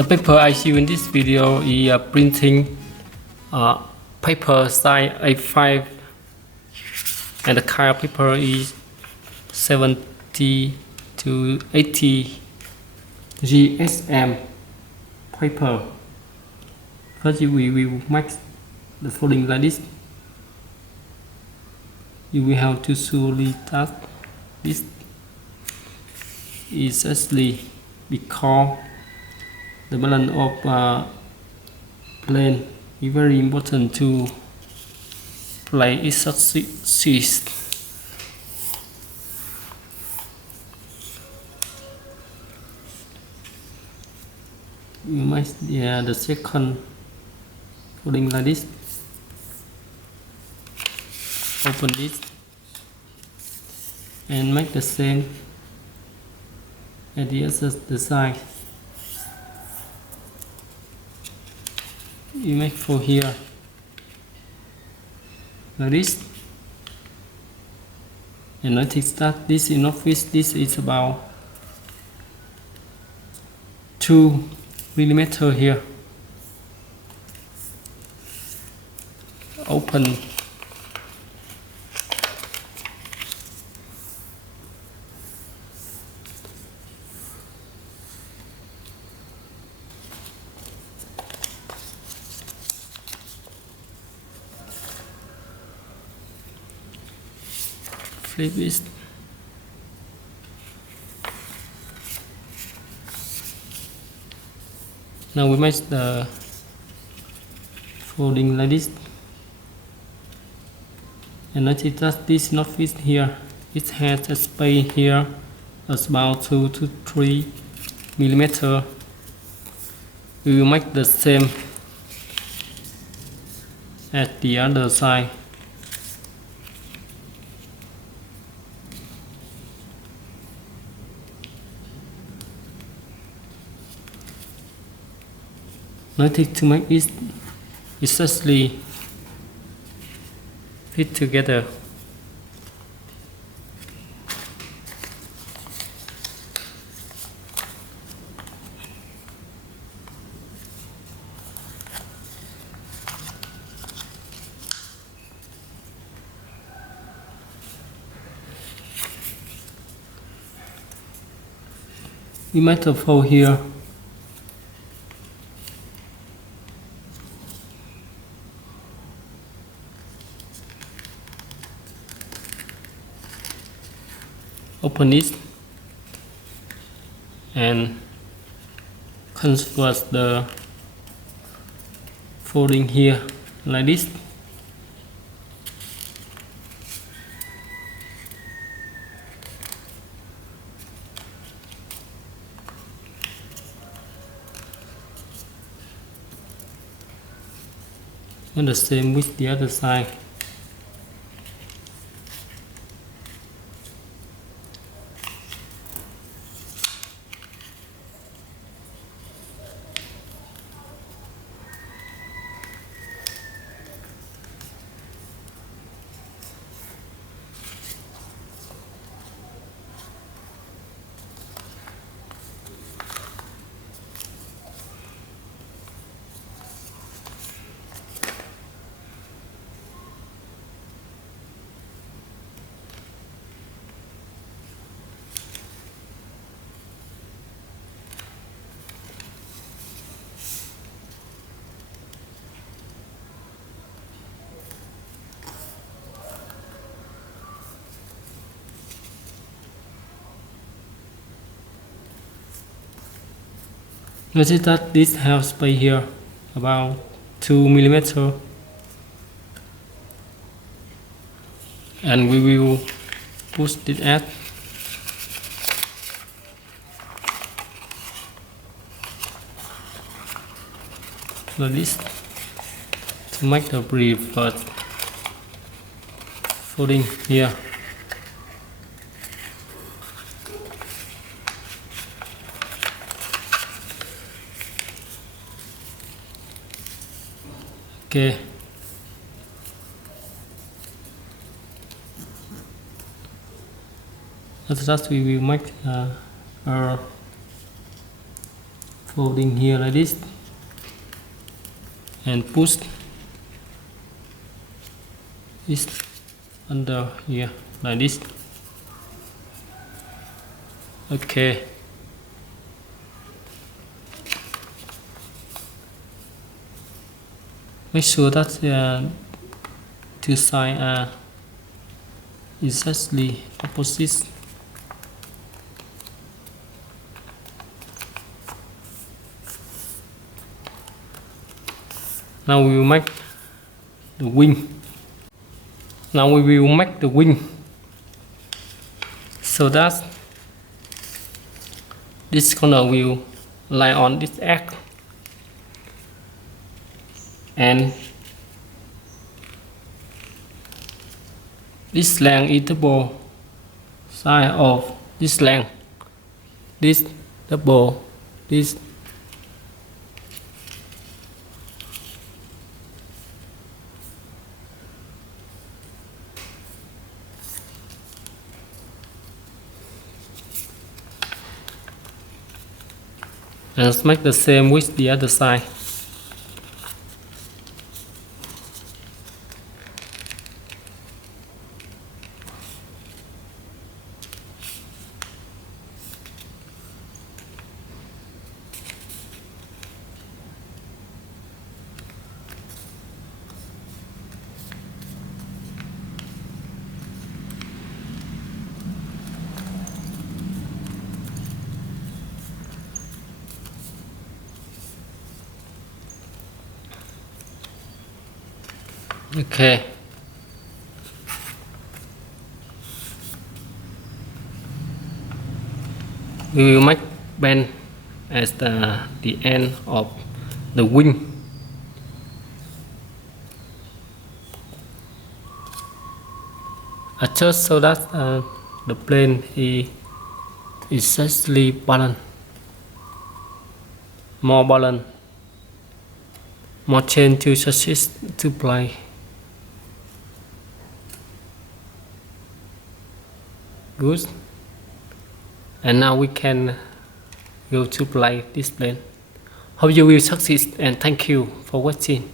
The paper I show in this video is printing paper size A5, and the kind of paper is 70 to 80 GSM paper. First, we will make the folding like this. You will have to slowly touch this. Is actually because the balance of plane is very important to play it succeeds. You make the second folding like this. Open this and make the same at the other side. You make for here like this, and notice that this is not fixed. This is about 2 millimeter here. Open. Flip it. Now we make the folding like this, and notice that this is not fit here. It has a space here about 2 to 3 millimeter. We will make the same at the other side. Notice to make it exactly fit together. We make a fold here. Open it and convert the folding here like this. And the same with the other side. Notice that this has space here about 2 millimeter, and we will push it out like this to make the brief folding here. Okay. After that, we will make a folding here like this and push this under here like this. Okay. Make sure that the two sides are exactly opposite. Now we will make the wing. Now we will make the wing so that this corner will lie on this edge and this length is double side of this length. This double this. And let's make the same with the other side. Okay. We will make bend as the end of the wing. Adjust so that the plane is exactly balanced. More balance. More chain to chassis to play. Good. And now we can go to play this plane. Hope you will succeed and thank you for watching.